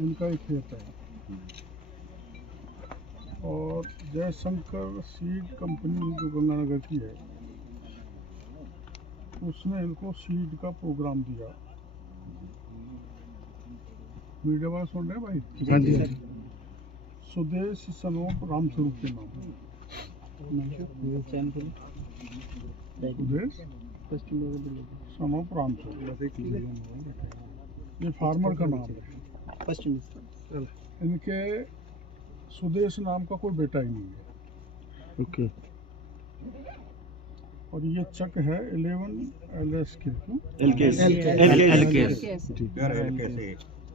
इनका एक खेत है। और जयशंकर सीड कंपनी जो गंगानगर की है, उसने इनको सीड का प्रोग्राम दिया। मीडिया वाला सुन रहे हैं भाई? हाँ जी। सुदेश सनोप रामस्वरूप के नाम। सुदेश सनोप रामस्वरूप, ये फार्मर का नाम है। इनके सुदेश नाम का कोई बेटा ही नहीं है। ओके। और ये चक है 11 LS के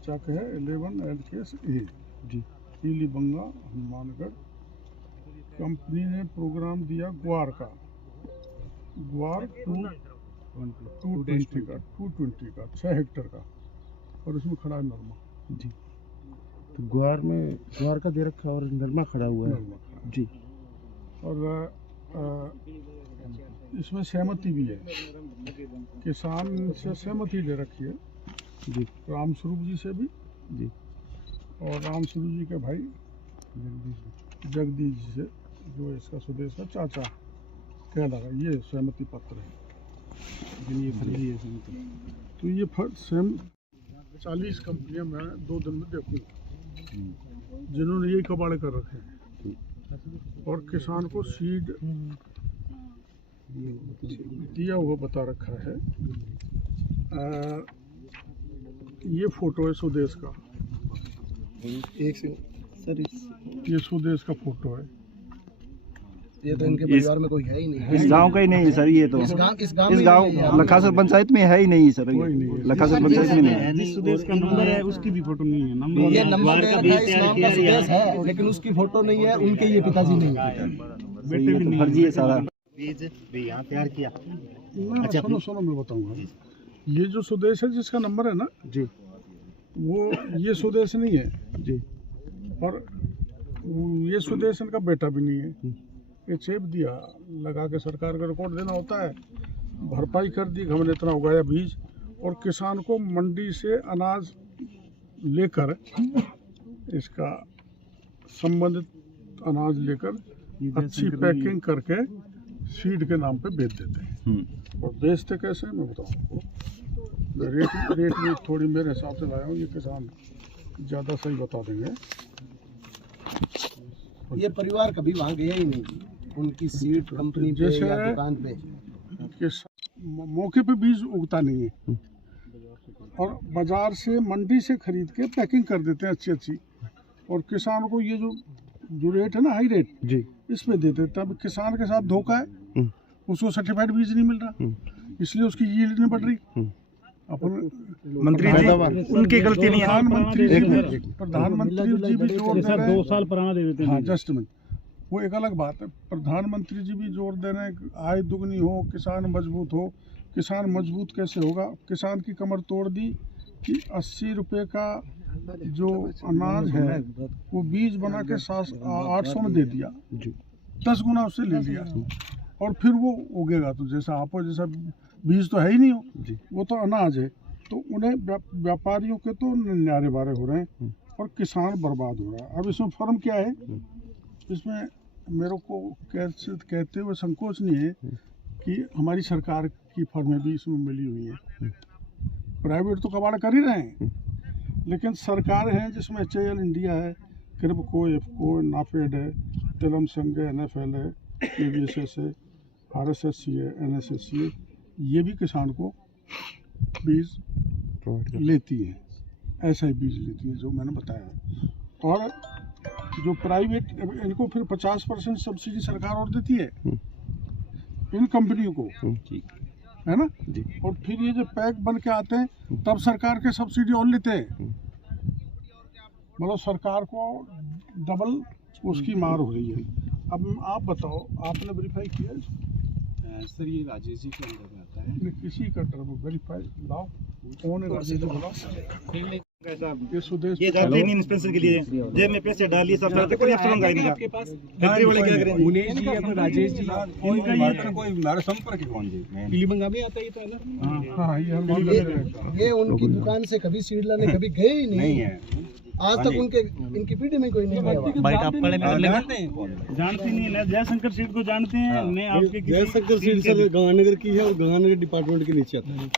चक है 11 LKS A जी, पीलीबंगा हनुमानगढ़। कंपनी ने प्रोग्राम दिया ग्वार का, ग्वार 220 का 6 हेक्टर का, और इसमें खड़ा है नरमा जी। तो ग्वार का दे रखा है और नरमा खड़ा हुआ है जी। और इसमें सहमति भी है, किसान से सहमति ले रखी है जी, रामस्वरूप जी से भी जी, और रामस्वरूप जी के भाई जगदीश जी से, जो इसका सुदेश का चाचा कह लगा। ये सहमति पत्र है, ये फर्जी है सहमति। तो ये 40 कंपनियां मैं 2 दिन में देखूंगा जिन्होंने यही कबाड़े कर रखे हैं, और किसान को सीड दिया हुआ बता रखा है। ये फोटो है सुदेश का, एक से सर ये सुदेश का फोटो है। ये तो इनके परिवार में कोई है ही नहीं। इस गांव का ही नहीं है सर, ये तो इस गांव लखासर पंचायत में है ही नहीं सर, कोई नहीं है। लखासर पंचायत में नहीं है। जिस सुदेश का नंबर है उसकी भी फोटो नहीं है। नंबर ये नंबर का इस नाम का सुदेश है, लेकिन उसकी फोटो नहीं है, उनके ये पिताजी नहीं है, बेटे भी नहीं, फर्जी है सारा। बीज भी यहाँ तैयार किया। अच्छा सुनो मैं बताऊंगा। ये जो सुदेश है जिसका नंबर है ना जी, वो ये सुदेश नहीं है जी, और ये सुदेश इनका बेटा भी नहीं है। ये चेप दिया लगा के, सरकार का रिकॉर्ड देना होता है, भरपाई कर दी, हमने इतना उगाया बीज, और किसान को मंडी से अनाज लेकर, इसका संबंधित अनाज लेकर अच्छी पैकिंग करके सीड के नाम पे बेच देते हैं। और बेचते कैसे मैं बताऊँ आपको। रेट भी थोड़ी मेरे हिसाब से लाया हूँ, ये किसान ज़्यादा सही बता देंगे। ये परिवार कभी वहाँ गया ही नहीं, उनकी सीड कंपनी पे जैसे या दुकान पे मौके पे बीज उगता नहीं है, और बाजार से मंडी से खरीद के पैकिंग कर देते हैं अच्छी, और किसान को ये जो रेट है ना, हाई रेट जी, इस पे देते हैं। तब किसान के साथ धोखा है, उसको सर्टिफाइड बीज नहीं मिल रहा, इसलिए उसकी यील्ड नहीं बढ़ रही। अपन मंत्री जी उनकी गलती नहीं है। प्रधानमंत्री जी भी जोर दे रहे हैं, 2 साल पुराना दे देते हैं। हाँ जस्ट मिनट, वो एक अलग बात है। प्रधानमंत्री जी भी जोर दे रहे हैं कि आय दुगनी हो, किसान मजबूत हो। किसान मजबूत कैसे होगा? किसान की कमर तोड़ दी कि 80 रुपये का जो अनाज है वो बीज बना के 800 में दे दिया, 10 गुना उससे ले लिया, और फिर वो उगेगा तो जैसा आप हो, जैसा बीज तो है ही नहीं हो, वो तो अनाज है। तो उन्हें व्यापारियों के तो न्यारे बारे हो रहे हैं और किसान बर्बाद हो रहा है। अब इसमें फर्म क्या है, इसमें मेरे को कहते हुए संकोच नहीं है कि हमारी सरकार की फर्में भी इसमें मिली हुई हैं। प्राइवेट तो कबाड़ कर ही रहे हैं, लेकिन सरकार है जिसमें HAL इंडिया है, क्रिप्को, एफको, नाफेड है, तिलम संघ है, NFL है, KVSS है, RSSC है, NSSC है। ये भी किसान को बीज लेती है, ऐसा ही बीज लेती है जो मैंने बताया। और जो प्राइवेट, इनको फिर 50% सब्सिडी सरकार और देती है इन कंपनियों को, है ना जी। और फिर ये जो पैक बन के आते हैं तब सरकार के सब्सिडी और लेते हैं, मतलब सरकार को डबल उसकी मार हो रही है। अब आप बताओ, आपने वेरीफाई किया इसको? सर ये राजेश जी के अंदर में आता है। किसी का वेरीफाई लाओ, कौन है राजेश जी? ये सुदेश, ये जाते नहीं इंस्पेक्शन के लिए, जेब में पैसे डालिए सब करते, कोई अफसर होगा इनका, फैक्ट्री वाले क्या करेंगे? मुनीश जी या राजेश जी, इनका कोई हमारा संपर्क कौन जी? पीलीबंगा में आता ही तो है ना। हाँ ये ये उनकी दुकान से कभी सीड लाने कभी गए ही नहीं है। आज तक उनके इनकी पीढ़ी में कोई नहीं आया। बाइट आप पढ़े में जानती नहीं ना, जयशंकर सीट को जानते हैं? मैं आपके जयशंकर सीट सर गंगानगर की है और गंगानगर डिपार्टमेंट के नीचे आता है।